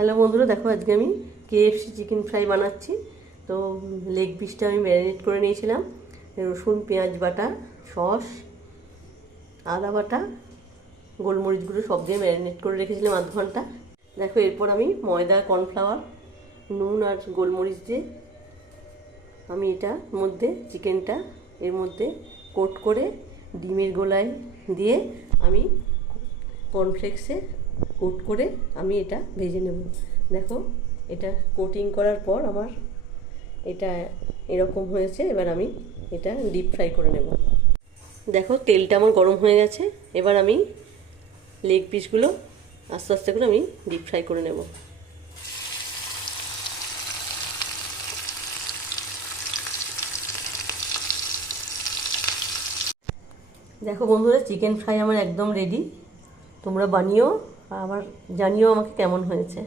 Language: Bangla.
হ্যালো বন্ধুরা, দেখো আজকে আমি KFC চিকেন ফ্রাই বানাচ্ছি। তো লেগ পিসটা আমি ম্যারিনেট করে নিয়েছিলাম, রসুন পেঁয়াজ বাটা, সস, আদা বাটা, গোলমরিচ গুঁড়ো সব দিয়ে ম্যারিনেট করে রেখেছিলাম আধ ঘন্টা। দেখো এরপর আমি ময়দা, কর্নফ্লাওয়ার, নুন আর গোলমরিচ দিয়ে আমি এটার মধ্যে চিকেনটা এর মধ্যে কোট করে ডিমের গোলায় দিয়ে আমি কর্নফ্লেক্সে কোট করে আমি এটা ভেজে নেব। দেখো এটা কোটিং করার পর আমার এটা এরকম হয়েছে। এবার আমি এটা ডিপ ফ্রাই করে নেব। দেখো তেলটা আমার গরম হয়ে গেছে। এবার আমি লেগ পিসগুলো আস্তে আস্তে করে আমি ডিপ ফ্রাই করে নেব। দেখো বন্ধুরা, চিকেন ফ্রাই আমার একদম রেডি। তোমরা বানিও, আবার জানিও আমাকে কেমন হয়েছে।